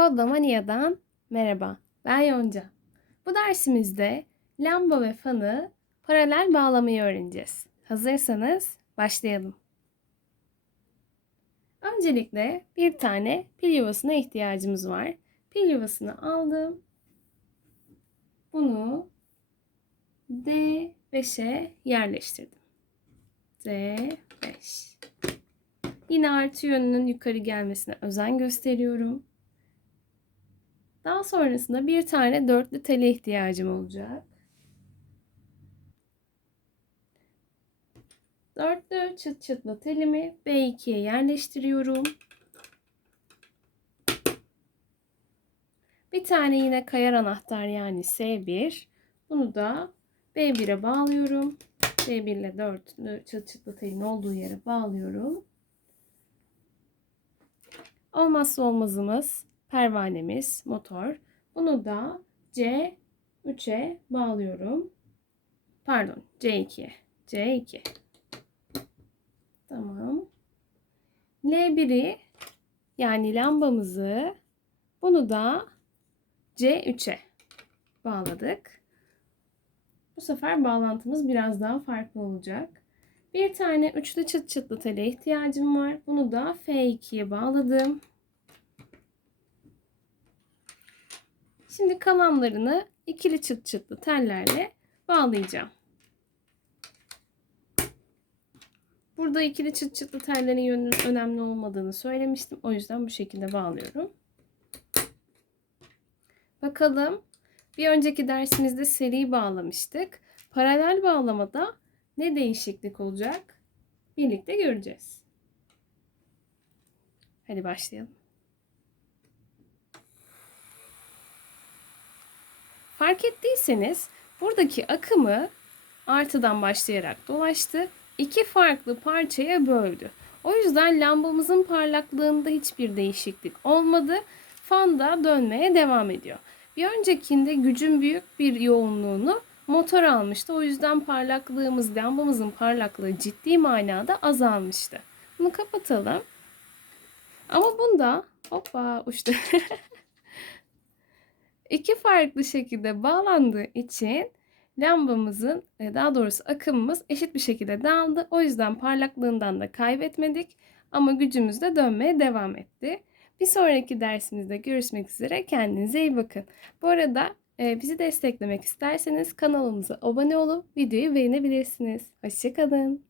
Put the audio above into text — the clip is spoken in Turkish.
Kodlama Nia'dan merhaba. Ben Yonca. Bu dersimizde lamba ve fanı paralel bağlamayı öğreneceğiz. Hazırsanız başlayalım. Öncelikle bir tane pil yuvasına ihtiyacımız var. Pil yuvasını aldım. Bunu D5'e yerleştirdim. D5. Yine artı yönünün yukarı gelmesine özen gösteriyorum. Daha sonrasında bir tane dörtlü tele ihtiyacım olacak. Dörtlü çıt çıtlı telimi B2'ye yerleştiriyorum. Bir tane yine kayar anahtar yani S1. Bunu da B1'e bağlıyorum. B1 ile dörtlü çıt çıtlı telin olduğu yere bağlıyorum. Olmazsa olmazımız pervanemiz, motor. Bunu da C3'e bağlıyorum. Pardon, C2'ye. C2. Tamam. L1'i yani lambamızı bunu da C3'e bağladık. Bu sefer bağlantımız biraz daha farklı olacak. Bir tane üçlü çıt çıtlı tele ihtiyacım var. Bunu da F2'ye bağladım. Şimdi kalanlarını ikili çıt çıtlı tellerle bağlayacağım. Burada ikili çıt çıtlı tellerin yönünün önemli olmadığını söylemiştim. O yüzden bu şekilde bağlıyorum. Bakalım bir önceki dersimizde seri bağlamıştık. Paralel bağlamada ne değişiklik olacak? Birlikte göreceğiz. Hadi başlayalım. Fark ettiyseniz buradaki akımı artıdan başlayarak dolaştı. iki farklı parçaya böldü. O yüzden lambamızın parlaklığında hiçbir değişiklik olmadı. Fan da dönmeye devam ediyor. Bir öncekinde gücün büyük bir yoğunluğunu motor almıştı. O yüzden parlaklığımız, lambamızın parlaklığı ciddi manada azalmıştı. Bunu kapatalım. Ama bunda hoppa uçtu. İki farklı şekilde bağlandığı için lambamızın e, daha doğrusu akımımız eşit bir şekilde dağıldı. O yüzden parlaklığından da kaybetmedik ama gücümüz de dönmeye devam etti. Bir sonraki dersimizde görüşmek üzere. Kendinize iyi bakın. Bu arada e, bizi desteklemek isterseniz kanalımıza abone olup videoyu beğenebilirsiniz. Hoşçakalın.